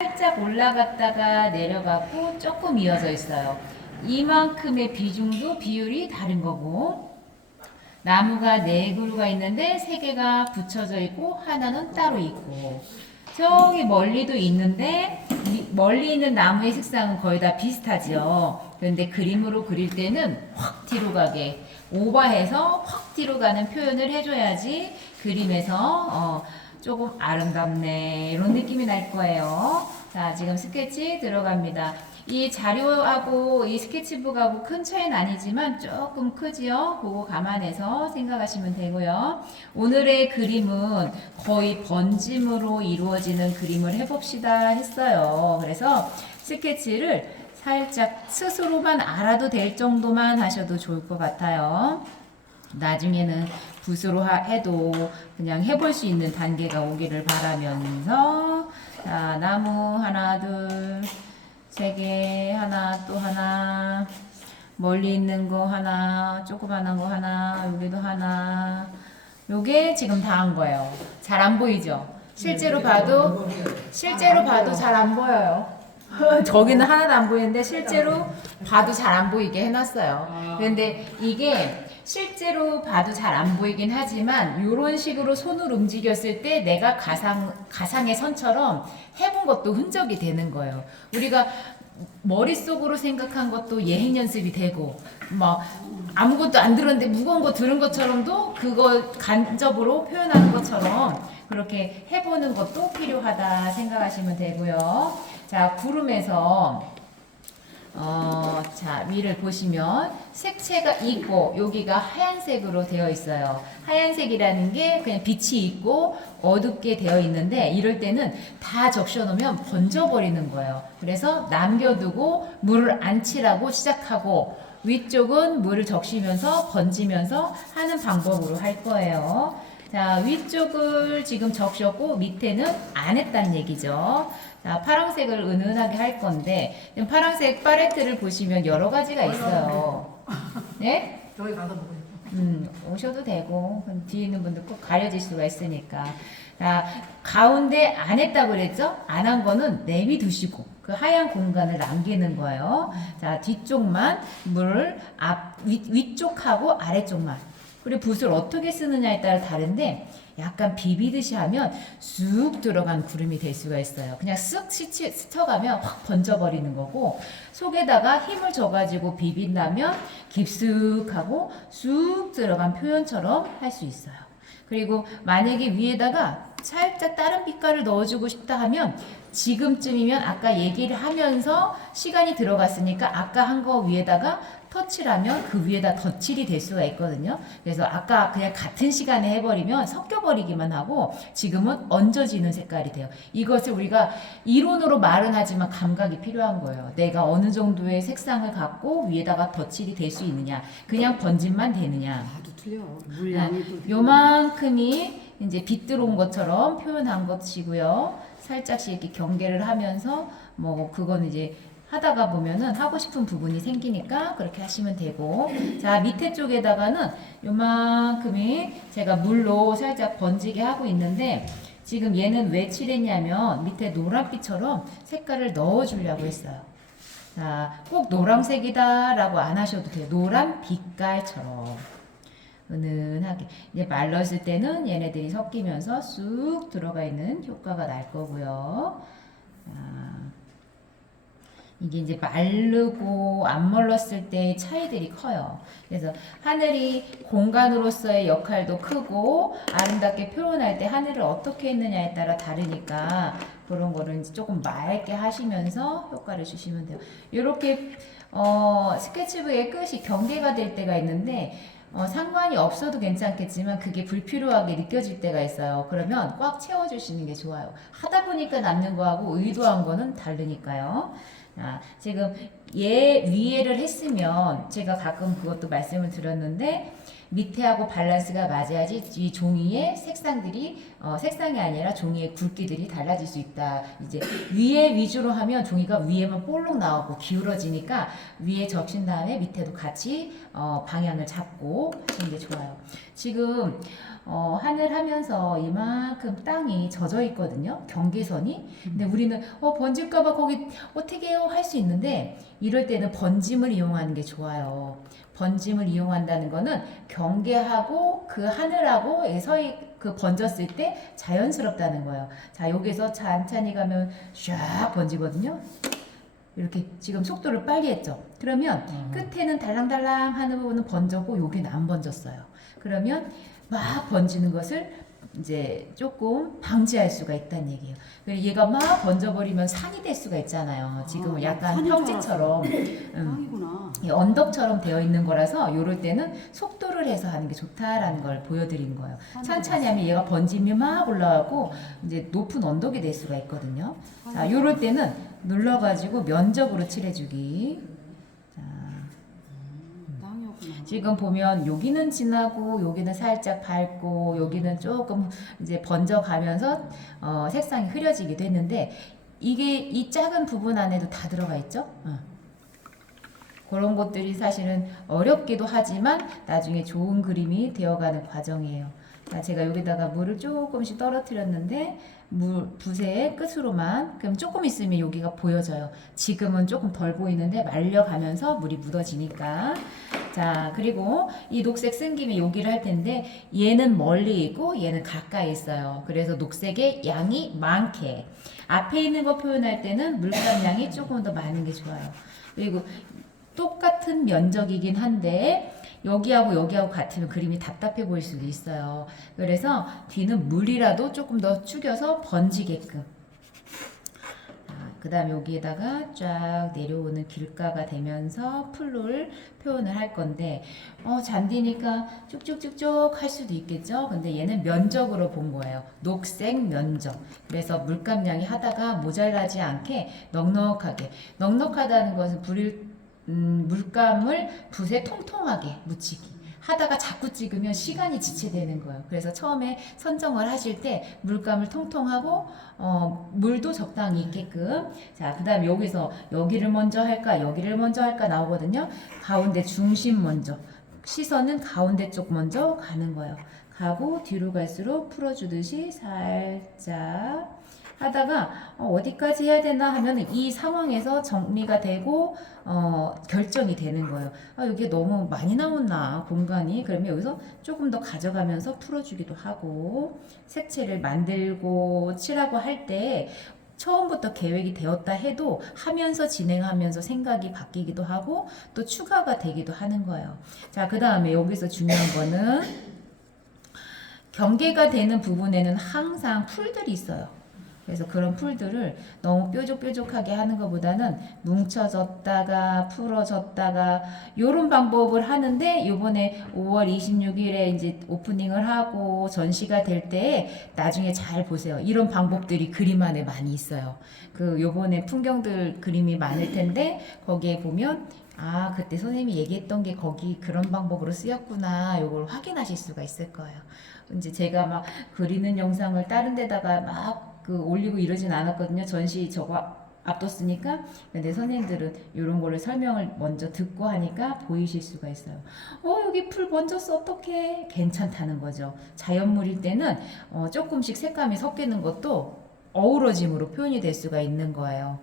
살짝 올라갔다가 내려가고 조금 이어져 있어요. 이만큼의 비중도 비율이 다른 거고, 나무가 네 그루가 있는데 세 개가 붙여져 있고 하나는 따로 있고, 저기 멀리도 있는데 멀리 있는 나무의 색상은 거의 다 비슷하지요. 그런데 그림으로 그릴 때는 확 뒤로 가게 오버해서 확 뒤로 가는 표현을 해줘야지 그림에서 조금 아름답네 이런 느낌이 날 거예요. 자, 지금 스케치 들어갑니다. 이 자료하고 이 스케치북하고 큰 차이는 아니지만 조금 크지요? 그거 감안해서 생각하시면 되고요. 오늘의 그림은 거의 번짐으로 이루어지는 그림을 해봅시다 했어요. 그래서 스케치를 살짝 스스로만 알아도 될 정도만 하셔도 좋을 것 같아요. 나중에는 붓으로 해도 그냥 해볼 수 있는 단계가 오기를 바라면서, 자, 나무 하나 둘 세 개, 하나 또 하나, 멀리 있는 거 하나, 조그만한 거 하나, 여기도 하나. 요게 지금 다 한 거예요. 잘 안 보이죠? 실제로 봐도 잘 안 보여요. 저기는 하나도 안 보이는데 실제로 봐도 잘 안 보이게 해놨어요. 그런데 이게 실제로 봐도 잘 안 보이긴 하지만 이런 식으로 손을 움직였을 때 내가 가상의 선처럼 해본 것도 흔적이 되는 거예요. 우리가 머릿속으로 생각한 것도 예행 연습이 되고 막 아무것도 안 들었는데 무거운 거 들은 것처럼도 그거 간접으로 표현하는 것처럼 그렇게 해보는 것도 필요하다 생각하시면 되고요. 자, 구름에서 자, 위를 보시면 색채가 있고 여기가 하얀색으로 되어 있어요. 하얀색이라는 게 그냥 빛이 있고 어둡게 되어 있는데 이럴 때는 다 적셔놓으면 번져버리는 거예요. 그래서 남겨두고 물을 안 칠하고 시작하고 위쪽은 물을 적시면서 번지면서 하는 방법으로 할 거예요. 자, 위쪽을 지금 적셨고 밑에는 안 했다는 얘기죠. 자, 파란색을 은은하게 할 건데 파란색 팔레트를 보시면 여러 가지가 있어요. 네? 저기 가서 보고 오셔도 되고 뒤에 있는 분들 꼭 가려질 수가 있으니까. 자, 가운데 안 했다고 그랬죠? 안 한 거는 내비두시고 그 하얀 공간을 남기는 거예요. 자, 뒤쪽만 물을 위쪽하고 아래쪽만. 그리고 붓을 어떻게 쓰느냐에 따라 다른데 약간 비비듯이 하면 쑥 들어간 구름이 될 수가 있어요. 그냥 쓱 스쳐가면 확 번져버리는 거고, 속에다가 힘을 줘가지고 비빈다면 깊숙하고 쑥 들어간 표현처럼 할 수 있어요. 그리고 만약에 위에다가 살짝 다른 빛깔을 넣어주고 싶다 하면 지금쯤이면 아까 얘기를 하면서 시간이 들어갔으니까 아까 한 거 위에다가 터치를 하면 그 위에다 덧칠이 될 수가 있거든요. 그래서 아까 그냥 같은 시간에 해버리면 섞여버리기만 하고 지금은 얹어지는 색깔이 돼요. 이것을 우리가 이론으로 말은 하지만 감각이 필요한 거예요. 내가 어느 정도의 색상을 갖고 위에다가 덧칠이 될 수 있느냐, 그냥 번짐만 되느냐. 나도 틀려. 물량이 또 요만큼이 이제 빛 들어온 것처럼 표현한 것이고요. 살짝씩 이렇게 경계를 하면서 뭐 그건 이제 하다가 보면은 하고 싶은 부분이 생기니까 그렇게 하시면 되고, 자, 밑에 쪽에다가는 요만큼이 제가 물로 살짝 번지게 하고 있는데 지금 얘는 왜 칠했냐면 밑에 노란빛처럼 색깔을 넣어주려고 했어요. 자, 꼭 노란색이다 라고 안 하셔도 돼요. 노란 빛깔처럼 은은하게. 이제 말랐을 때는 얘네들이 섞이면서 쑥 들어가 있는 효과가 날 거고요. 이게 이제 마르고 안 말랐을 때의 차이들이 커요. 그래서 하늘이 공간으로서의 역할도 크고 아름답게 표현할 때 하늘을 어떻게 했느냐에 따라 다르니까 그런 거를 이제 조금 맑게 하시면서 효과를 주시면 돼요. 이렇게 스케치북의 끝이 경계가 될 때가 있는데 상관이 없어도 괜찮겠지만 그게 불필요하게 느껴질 때가 있어요. 그러면 꽉 채워주시는 게 좋아요. 하다 보니까 남는 거하고 의도한 거는 다르니까요. 지금 얘 위에를 했으면 제가 가끔 그것도 말씀을 드렸는데 밑에하고 밸런스가 맞아야지 이 종이의 색상들이 색상이 아니라 종이의 굵기들이 달라질 수 있다. 이제 위에 위주로 하면 종이가 위에만 볼록 나오고 기울어지니까 위에 적신 다음에 밑에도 같이 방향을 잡고 하시는 게 좋아요. 지금 하늘 하면서 이만큼 땅이 젖어 있거든요. 경계선이. 근데 우리는 번질까봐 거기 어떻게 해요? 할 수 있는데 이럴 때는 번짐을 이용하는 게 좋아요. 번짐을 이용한다는 거는 경계하고 그 하늘하고 서이 그 번졌을 때 자연스럽다는 거예요. 자, 여기서 찬찬히 가면 샥 번지거든요. 이렇게 지금 속도를 빨리 했죠. 그러면 끝에는 달랑달랑 하는 부분은 번졌고 여기는 안 번졌어요. 그러면 막 번지는 것을 이제 조금 방지할 수가 있다는 얘기예요. 그리고 얘가 막 번져버리면 산이 될 수가 있잖아요. 지금은 약간 산인 줄 평지처럼 땅이구나. 이 언덕처럼 되어 있는 거라서 요럴 때는 속도를 해서 하는 게 좋다라는 걸 보여드린 거예요. 천천히 하면 얘가 번지면 막 올라가고 이제 높은 언덕이 될 수가 있거든요. 자, 요럴 때는 눌러가지고 면적으로 칠해주기. 자, 땅이었구나. 지금 보면 여기는 진하고 여기는 살짝 밝고 여기는 조금 이제 번져가면서 색상이 흐려지기도 했는데 이게 이 작은 부분 안에도 다 들어가 있죠. 그런 것들이 사실은 어렵기도 하지만 나중에 좋은 그림이 되어가는 과정이에요. 자, 제가 여기다가 물을 조금씩 떨어뜨렸는데 붓의 끝으로만 그럼 조금 있으면 여기가 보여져요. 지금은 조금 덜 보이는데 말려가면서 물이 묻어지니까. 자, 그리고 이 녹색 쓴 김에 여기를 할 텐데 얘는 멀리 있고 얘는 가까이 있어요. 그래서 녹색의 양이 많게 앞에 있는 거 표현할 때는 물감 양이 조금 더 많은 게 좋아요. 그리고 똑같은 면적이긴 한데 여기하고 여기하고 같으면 그림이 답답해 보일 수도 있어요. 그래서 뒤는 물이라도 조금 더 죽여서 번지게끔. 그 다음에 여기에다가 쫙 내려오는 길가가 되면서 풀을 표현을 할 건데 잔디니까 쭉쭉쭉쭉 할 수도 있겠죠. 근데 얘는 면적으로 본 거예요. 녹색 면적. 그래서 물감량이 하다가 모자라지 않게 넉넉하다는 것은 물감을 붓에 통통하게 묻히기. 하다가 자꾸 찍으면 시간이 지체되는 거예요. 그래서 처음에 선정을 하실 때 물감을 통통하고 물도 적당히 있게끔. 자, 그 다음에 여기서 여기를 먼저 할까 여기를 먼저 할까 나오거든요. 가운데 중심 먼저. 시선은 가운데 쪽 먼저 가는 거예요. 가고 뒤로 갈수록 풀어주듯이 살짝 하다가 어디까지 해야 되나 하면 이 상황에서 정리가 되고 결정이 되는 거예요. 여기 너무 많이 나왔나 공간이. 그러면 여기서 조금 더 가져가면서 풀어주기도 하고 색채를 만들고 칠하고 할 때 처음부터 계획이 되었다 해도 하면서 진행하면서 생각이 바뀌기도 하고 또 추가가 되기도 하는 거예요. 자, 그 다음에 여기서 중요한 거는 경계가 되는 부분에는 항상 풀들이 있어요. 그래서 그런 풀들을 너무 뾰족뾰족하게 하는 것보다는 뭉쳐졌다가 풀어졌다가 요런 방법을 하는데 요번에 5월 26일에 이제 오프닝을 하고 전시가 될 때 나중에 잘 보세요. 이런 방법들이 그림 안에 많이 있어요. 그 요번에 풍경들 그림이 많을 텐데 거기에 보면 그때 선생님이 얘기했던 게 거기 그런 방법으로 쓰였구나. 요걸 확인하실 수가 있을 거예요. 이제 제가 막 그리는 영상을 다른 데다가 막 올리고 이러진 않았거든요. 전시 저거 앞뒀으니까. 근데 선생님들은 이런 거를 설명을 먼저 듣고 하니까 보이실 수가 있어요. 여기 풀 번졌어. 어떡해. 괜찮다는 거죠. 자연물일 때는 조금씩 색감이 섞이는 것도 어우러짐으로 표현이 될 수가 있는 거예요.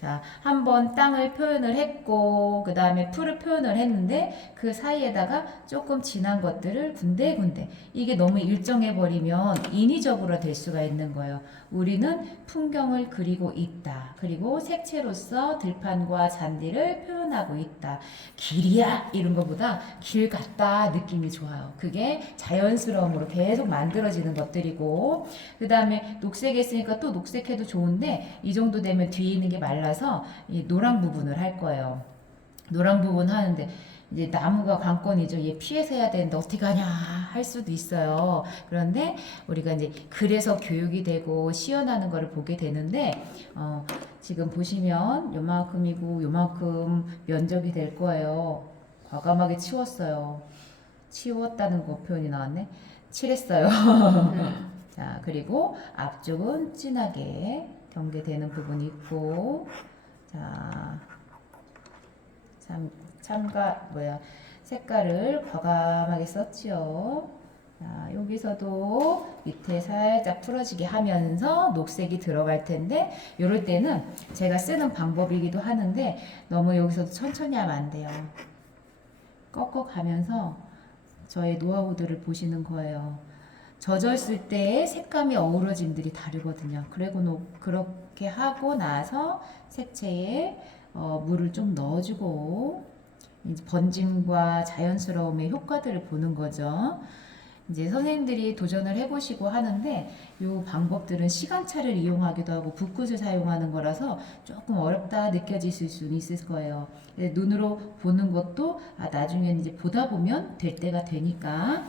자, 한번 땅을 표현을 했고 그 다음에 풀을 표현을 했는데 그 사이에다가 조금 진한 것들을 군데군데 이게 너무 일정해 버리면 인위적으로 될 수가 있는 거예요. 우리는 풍경을 그리고 있다. 그리고 색채로서 들판과 잔디를 표현하고 있다. 길이야 이런 것보다 길 같다 느낌이 좋아요. 그게 자연스러움으로 계속 만들어지는 것들이고 그 다음에 녹색 했으니까 또 녹색해도 좋은데 이 정도 되면 뒤에 있는 게 말라서 이 노랑 부분을 할 거예요. 노랑 부분 하는데 이제 나무가 관건이죠. 얘 피해서 해야 되는데 어떻게 하냐 할 수도 있어요. 그런데 우리가 이제 그래서 교육이 되고 시연하는 거를 보게 되는데 지금 보시면 요만큼이고 요만큼 면적이 될 거예요. 과감하게 치웠어요. 치웠다는 거 표현이 나왔네. 칠했어요. 자, 그리고 앞쪽은 진하게 경계되는 부분이 있고 자, 색깔을 과감하게 썼지요. 자, 여기서도 밑에 살짝 풀어지게 하면서 녹색이 들어갈 텐데 이럴 때는 제가 쓰는 방법이기도 하는데 너무 여기서도 천천히 하면 안 돼요. 꺾어 가면서 저의 노하우들을 보시는 거예요. 젖었을 때의 색감이 어우러짐들이 다르거든요. 그렇게 하고 나서 색채에 물을 좀 넣어주고 이제 번짐과 자연스러움의 효과들을 보는 거죠. 이제 선생님들이 도전을 해보시고 하는데 이 방법들은 시간차를 이용하기도 하고 붓굿을 사용하는 거라서 조금 어렵다 느껴지실 수는 있을 거예요. 눈으로 보는 것도 나중에는 이제 보다 보면 될 때가 되니까.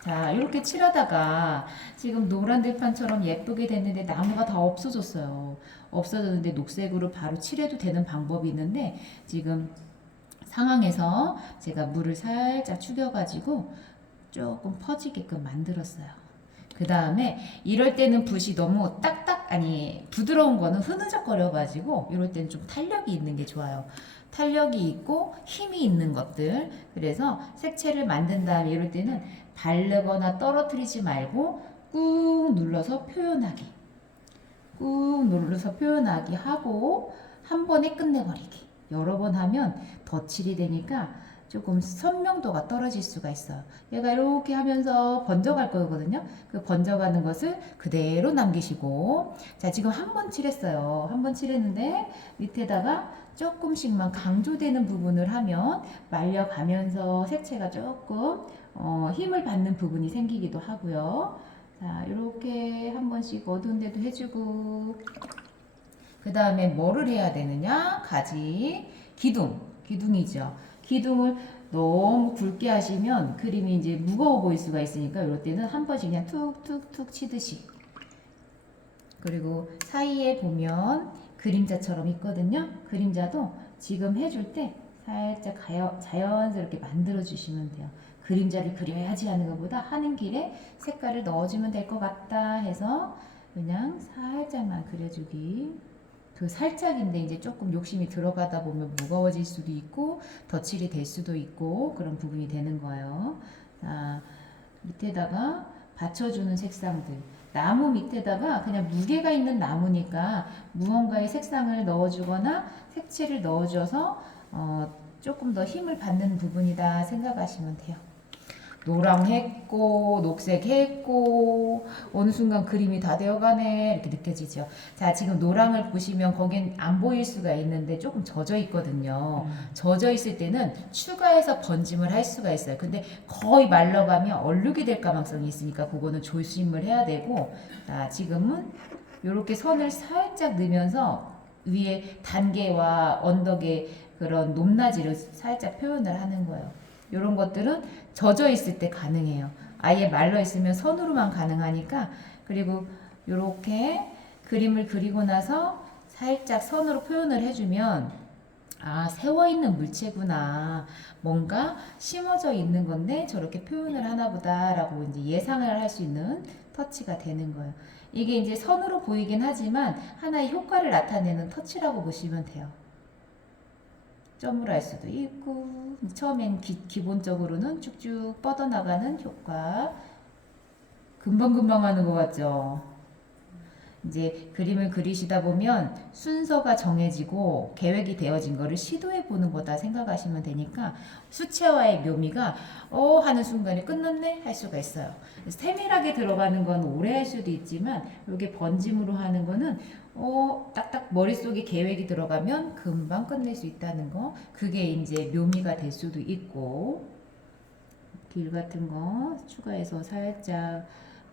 자, 이렇게 칠하다가 지금 노란 들판처럼 예쁘게 됐는데 나무가 다 없어졌어요. 없어졌는데 녹색으로 바로 칠해도 되는 방법이 있는데 지금 상황에서 제가 물을 살짝 축여가지고 조금 퍼지게끔 만들었어요. 그 다음에 이럴 때는 붓이 너무 부드러운 거는 흐느적거려가지고 이럴 때는 좀 탄력이 있는 게 좋아요. 탄력이 있고 힘이 있는 것들. 그래서 색채를 만든 다음에 이럴 때는 바르거나 떨어뜨리지 말고 꾹 눌러서 표현하기. 꾹 눌러서 표현하기 하고 한 번에 끝내버리기. 여러 번 하면 덧칠이 되니까 조금 선명도가 떨어질 수가 있어요. 얘가 이렇게 하면서 번져갈 거거든요. 그 번져가는 것을 그대로 남기시고 자, 지금 한 번 칠했어요. 한 번 칠했는데 밑에다가 조금씩만 강조되는 부분을 하면 말려가면서 색채가 조금 힘을 받는 부분이 생기기도 하고요. 자, 이렇게 한 번씩 어두운 데도 해주고 그 다음에 뭐를 해야 되느냐? 가지, 기둥이죠. 기둥을 너무 굵게 하시면 그림이 이제 무거워 보일 수가 있으니까 이럴 때는 한 번씩 그냥 툭툭툭 치듯이. 그리고 사이에 보면 그림자처럼 있거든요. 그림자도 지금 해줄 때 살짝 자연스럽게 만들어 주시면 돼요. 그림자를 그려야지 하는 것보다 하는 길에 색깔을 넣어주면 될 것 같다 해서 그냥 살짝만 그려주기. 그 살짝인데 이제 조금 욕심이 들어가다 보면 무거워질 수도 있고 덧칠이 될 수도 있고 그런 부분이 되는 거예요. 자, 밑에다가 받쳐주는 색상들. 나무 밑에다가 그냥 무게가 있는 나무니까 무언가의 색상을 넣어주거나 색채를 넣어줘서 조금 더 힘을 받는 부분이다 생각하시면 돼요. 노랑 했고 녹색 했고 어느 순간 그림이 다 되어가네 이렇게 느껴지죠. 자, 지금 노랑을 보시면 거긴 안 보일 수가 있는데 조금 젖어 있거든요. 젖어 있을 때는 추가해서 번짐을 할 수가 있어요. 근데 거의 말라가면 얼룩이 될 가능성이 있으니까 그거는 조심을 해야 되고 자, 지금은 이렇게 선을 살짝 넣으면서 위에 단계와 언덕의 그런 높낮이를 살짝 표현을 하는 거예요. 이런 것들은 젖어 있을 때 가능해요. 아예 말라 있으면 선으로만 가능하니까. 그리고 이렇게 그림을 그리고 나서 살짝 선으로 표현을 해주면 세워 있는 물체구나. 뭔가 심어져 있는 건데 저렇게 표현을 하나 보다라고 이제 예상을 할 수 있는 터치가 되는 거예요. 이게 이제 선으로 보이긴 하지만 하나의 효과를 나타내는 터치라고 보시면 돼요. 점으로 할 수도 있고 처음엔 기본적으로는 쭉쭉 뻗어나가는 효과 금방금방 하는 것 같죠. 이제 그림을 그리시다 보면 순서가 정해지고 계획이 되어진 거를 시도해 보는 거다 생각하시면 되니까 수채화의 묘미가 하는 순간에 끝났네 할 수가 있어요. 세밀하게 들어가는 건 오래 할 수도 있지만 이게 번짐으로 하는 거는 딱딱 머릿속에 계획이 들어가면 금방 끝낼 수 있다는 거. 그게 이제 묘미가 될 수도 있고 길 같은 거 추가해서 살짝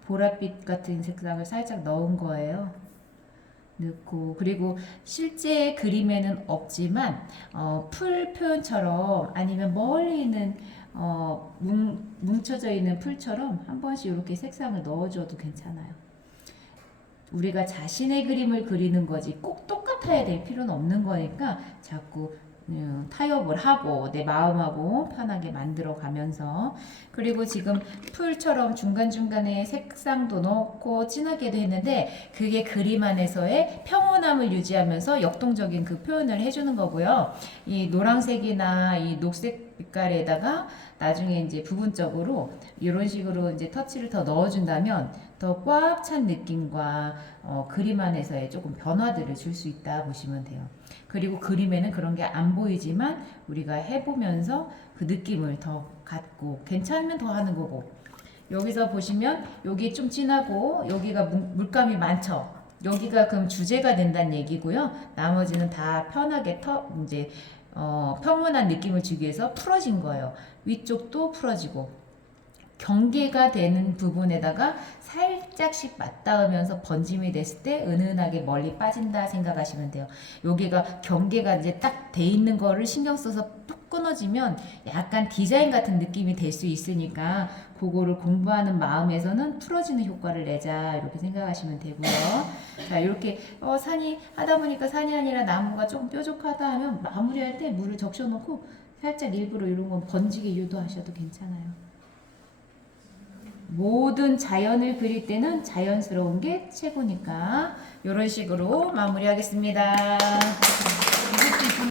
보랏빛 같은 색상을 살짝 넣은 거예요. 넣고 그리고 실제 그림에는 없지만 풀 표현처럼 아니면 멀리 있는 뭉쳐져 있는 풀처럼 한 번씩 이렇게 색상을 넣어줘도 괜찮아요. 우리가 자신의 그림을 그리는 거지 꼭 똑같아야 될 필요는 없는 거니까 자꾸 타협을 하고 내 마음하고 편하게 만들어 가면서 그리고 지금 풀처럼 중간중간에 색상도 넣고 진하게도 했는데 그게 그림 안에서의 평온함을 유지하면서 역동적인 그 표현을 해주는 거고요. 이 노란색이나 이 녹색 빛깔에다가 나중에 이제 부분적으로 이런 식으로 이제 터치를 더 넣어준다면 더 꽉 찬 느낌과 그림 안에서의 조금 변화들을 줄 수 있다 보시면 돼요. 그리고 그림에는 그런 게 안 보이지만 우리가 해보면서 그 느낌을 더 갖고 괜찮으면 더 하는 거고, 여기서 보시면 여기 좀 진하고 여기가 물감이 많죠. 여기가 그럼 주제가 된다는 얘기고요. 나머지는 다 편하게 이제 평온한 느낌을 주기 위해서 풀어진 거예요. 위쪽도 풀어지고 경계가 되는 부분에다가 살짝씩 맞닿으면서 번짐이 됐을 때 은은하게 멀리 빠진다 생각하시면 돼요. 여기가 경계가 이제 딱 돼 있는 거를 신경 써서 뚝 끊어지면 약간 디자인 같은 느낌이 될 수 있으니까 그거를 공부하는 마음에서는 풀어지는 효과를 내자 이렇게 생각하시면 되고요. 자, 이렇게 산이 하다 보니까 산이 아니라 나무가 조금 뾰족하다 하면 마무리할 때 물을 적셔놓고 살짝 일부러 이런 건 번지게 유도하셔도 괜찮아요. 모든 자연을 그릴 때는 자연스러운 게 최고니까 이런 식으로 마무리하겠습니다.